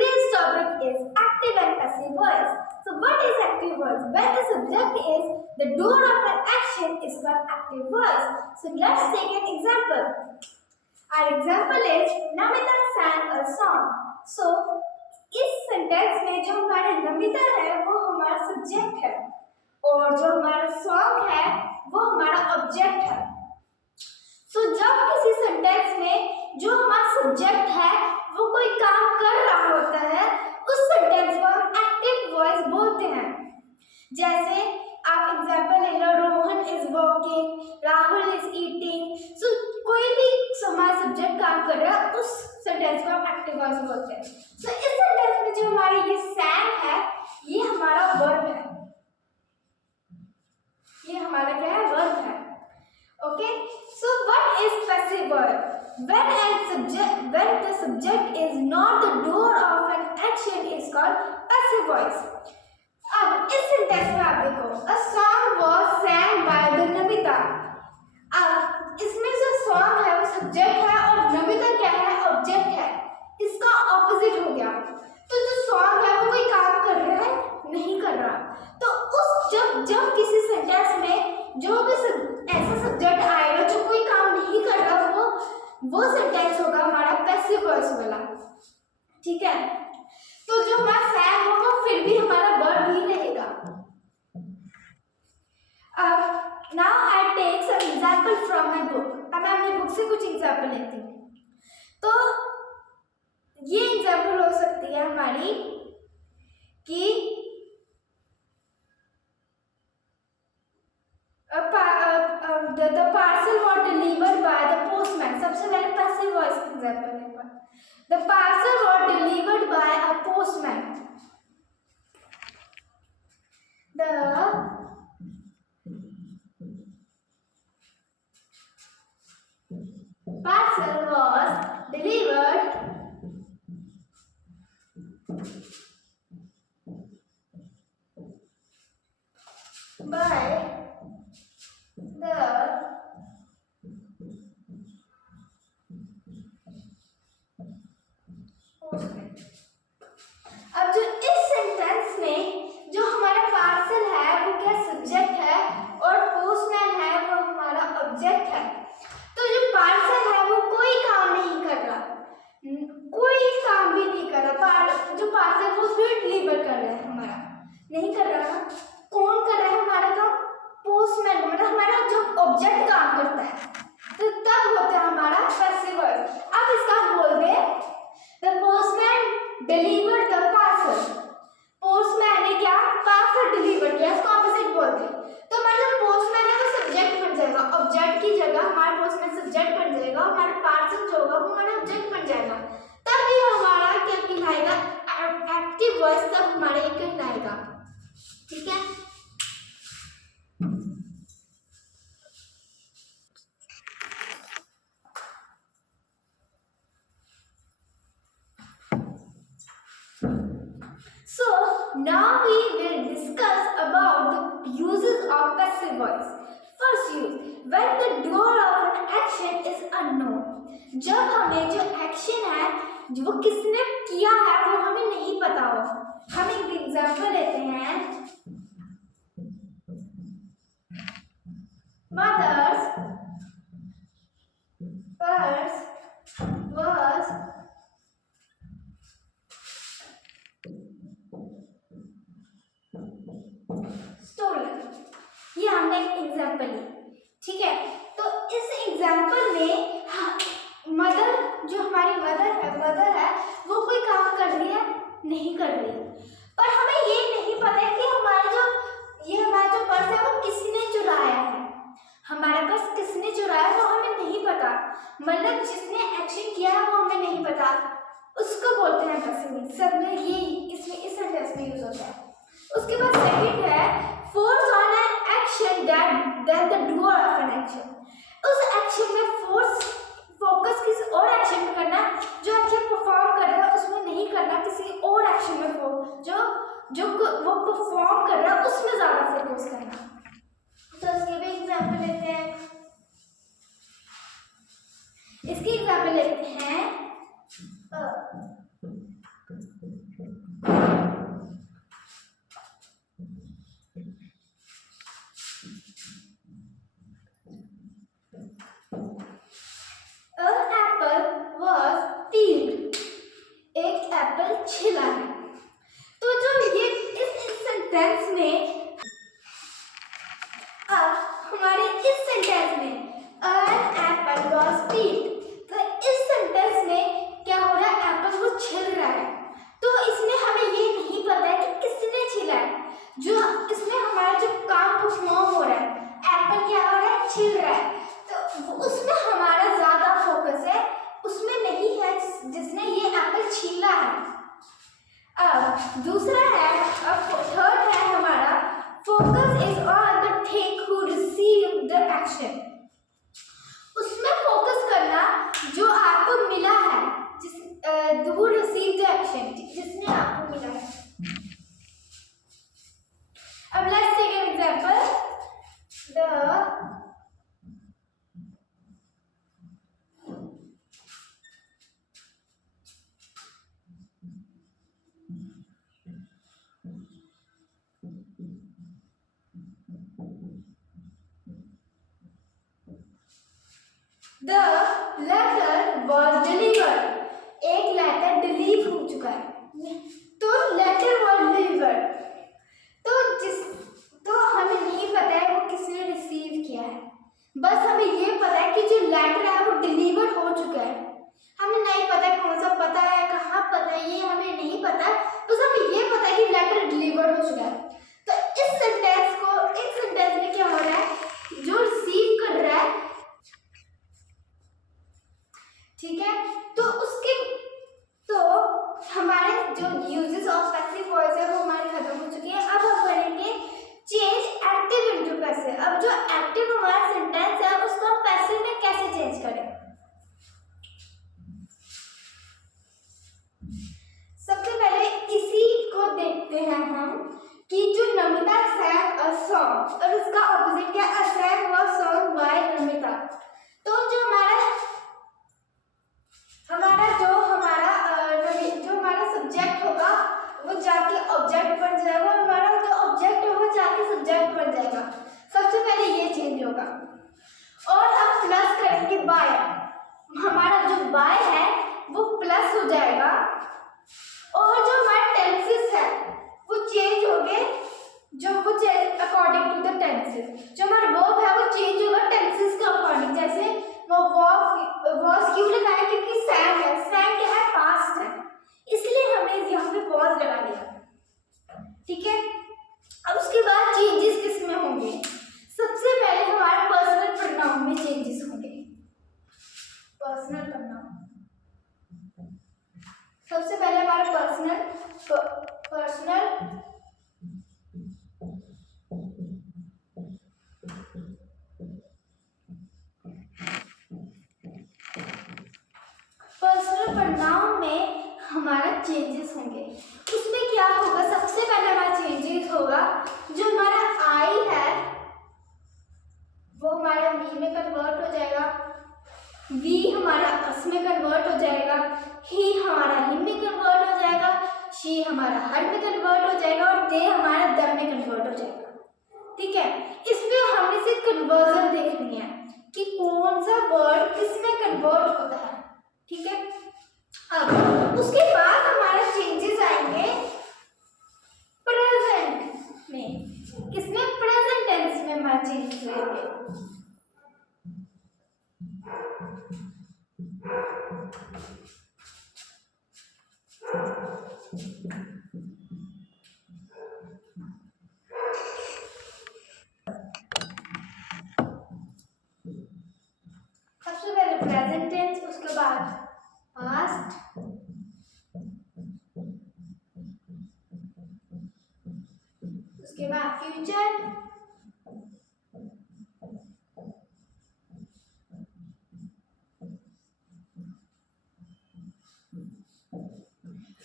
Today's topic is active and passive voice. So what is active voice? When the subject is the doer of an action is called active voice. So let's take an example. Our example is Namita sang a song. So इस sentence में जो हमारा नमिता है वो हमारा subject है और जो हमारा सॉन्ग है वो हमारा ऑब्जेक्ट है। सो जब किसी सेंटेंस में जो हमारा सब्जेक्ट है वो कोई काम कर रहा होता है उस सेंटेंस को हम एक्टिव वॉइस बोलते हैं। जैसे आप एग्जांपल ले लो, Rohan is walking, Rahul is eating. So कोई भी हमारा सब्जेक्ट काम कर रहा है उस सेंटेंस को हम एक्टिव वॉइस बोलते हैं। सो इस सेंटेंस में जो हमारी ये सैंग है ये हमारा वर्ब है, ये हमारा क्या है, वर्ब है। Okay, so what is passive verb? When the subject is not the doer of an action is called passive voice. अब इस सेंटेंस में आप देखो, a song was sang by the Namita. अब इसमें जो सॉन्ग है वो सब्जेक्ट है और नमिता क्या है, ऑब्जेक्ट है। इसका ऑपोजिट हो गया। तो जो सॉन्ग है वो कोई काम कर रहा है, नहीं कर रहा। तो उस जब किसी सेंटेंस में जो भी ऐसा सब्जेक्ट आएगा जो कोई काम नहीं कर रहा वो सेंटेंस होगा हमारा पैसिव वॉइस वाला। ठीक है, तो जो हमारा सैंग होगा फिर भी हमारा वर्ब ही रहेगा। Now I take some example from my book. अब मैं अपनी बुक से कुछ एग्जांपल लेती हूँ। तो ये एग्जांपल हो सकती है हमारी कि the parcel was delivered by the postman. सबसे पहले पैसिव वॉइस एग्जांपल है। The parcel was delivered by a postman. The parcel was delivered by the postman. अब जो इस सेंटेंस में जो हमारा पार्सल है वो क्या सब्जेक्ट है और पोस्टमैन है वो हमारा ऑब्जेक्ट है। तो जो पार्सल है वो कोई काम नहीं कर रहा, कोई काम भी नहीं कर रहा। जो पार्सल वो उसमें डिलीवर कर रहा है, हमारा नहीं कर रहा। कौन कर रहा है हमारा काम? पोस्टमैन, मतलब हमारा जो ऑब्जेक्ट काम करता है। तो तब होता है हमारा पैसिव वॉइस। अब इसका हम बोल दें the postman delivered the parcel. Postman ने क्या पार्सल डिलीवर किया, इसको ऑपोजिट बोल दें। तो हमारा जो पोस्टमैन है वो सब्जेक्ट बन जाएगा, ऑब्जेक्ट की जगह हमारा पोस्टमैन सब्जेक्ट बन जाएगा और हमारा पार्सल जो होगा वो हमारा ऑब्जेक्ट बन जाएगा। तब ये हमारा क्या कहलाएगा, एक्टिव वॉइस। तब हमारा ये कहलाएगा। ठीक है, so now we will discuss about the uses of passive voice. First use, when the doer of an action is unknown. जब हमें जो एक्शन है वो किसने किया है वो हमें नहीं पता हो। हम एक एग्जांपल लेते हैं, mother's purse was stolen. ये हमने एक एग्जांपल ली। ठीक है, तो इस एग्जांपल में मदर, जो हमारी मदर है वो कोई काम कर रही है, नहीं कर रही। पर हमें ये नहीं पता है कि हमारा जो पर्स है वो किसने चुराया है। हमारा पर्स किसने चुराया वो हमें नहीं पता, मतलब जिसने एक्शन किया है वो हमें नहीं पता, उसको बोलते हैं पैसिव। सब में ये इसमें इस सेंटेंस में यूज होता है। उसके बाद सेकंड है force on an action that the doer of an action. उस एक्शन में फोकस किसी और एक्शन में करना, जो एक्शन परफॉर्म कर रहा है उसमें नहीं करना, किसी और एक्शन में जो वो परफॉर्म कर रहा है उसमें ज्यादा फोकस करना। तो इसके भी एग्जांपल लेते हैं। इसकी एग्जांपल लेते हैं एप्पल छीला है। अब दूसरा है, अब थर्ड है हमारा focus is on the thing who receive the action. उसमें फोकस करना जो आपको मिला है, जिस हु रिसीव द एक्शन, जिसने आपको मिला है। अब let's take an example, the letter was delivered. एक लेटर डिलीव हो चुका है, तो लेटर वॉज डिलीवर्ड, तो हमें नहीं पता है वो किसने रिसीव किया है, बस हमें ये पता है कि जो लेटर है वो डिलीवर हो चुका है। हमें नहीं पता कौन सा पता है, कहाँ पता है, ये हमें नहीं पता, बस हमें ये पता है कि लेटर डिलीवर हो चुका है। तो इस सेंटेंस में क्या हो रहा है, जो रिसीव कर रहा है, ठीक है, तो हमारे जो यूजेस ऑफ पैसिव वॉइस है वो हमारे खत्म हो चुके हैं। अब हम करेंगे चेंज एक्टिव इनटू पैसिव। अब जो एक्टिव हमारा सेंटेंस है उसको हम पैसिव में कैसे चेंज करें। सबसे पहले इसी को देखते हैं हम कि जो नमिता sang a song और उसका ऑपोजिट क्या है, sang was sung by Namita. तो जो हमारा सब्जेक्ट होगा वो जाके ऑब्जेक्ट बन जाएगा, हमारा जो ऑब्जेक्ट है वो जाके सब्जेक्ट बन जाएगा। सबसे पहले ये चेंज होगा। और अब प्लस करेंगे बाय, हमारा जो बाय है वो प्लस हो जाएगा, और जो हमारे टेंसेस है वो चेंज हो गए, वो change according to the tenses. जो हमारा वर्ब है वो चेंज होगा टेंसेस के अकॉर्डिंग। जैसे वो वॉज क्यों लगाया, क्योंकि sang है, sang क्या है, पास्ट है, इसलिए हमने यहाँ पे वॉज लगा दिया, ठीक है। अब उसके बाद चेंजेस किस में होंगे, सबसे पहले हमारे पर्सनल प्रोनाउन में चेंजेस होंगे। पर्सनल प्रोनाउन, सबसे पहले हमारा पर्सनल प्रोनाउन में हमारा चेंजेस होंगे। उसमें क्या होगा, सबसे पहले हमारा चेंजेस होगा, जो हमारा आई है वो हमारा वी में कन्वर्ट हो जाएगा, वी हमारा अस में कन्वर्ट हो जाएगा, ही हमारा हिम में कन्वर्ट हो जाएगा, शी हमारा हर में कन्वर्ट हो जाएगा, और दे हमारा दम में कन्वर्ट हो जाएगा, ठीक है। इसमें हमने सिर्फ कन्वर्जन देखनी है कि कौन सा वर्ड किस में कन्वर्ट होता है, ठीक है। अब उसके बाद हमारे चेंजेस आएंगे प्रेजेंट में, किसमें, प्रेजेंट टेंस में हमारे चेंजेस आएंगे। सबसे पहले प्रेजेंट टेंस, उसके बाद पास्ट, उसके बाद फ्यूचर,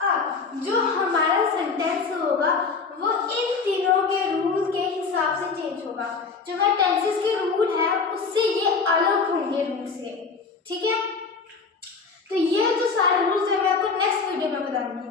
अब जो हमारा सेंटेंस होगा वो इन तीनों के रूल के हिसाब से चेंज होगा। जो हमारे टेंसेस के रूल है उससे ये अलग होंगे रूल से, ठीक है। तो ये जो सारे रूल्स है मैं आपको नेक्स्ट वीडियो में बताऊंगी।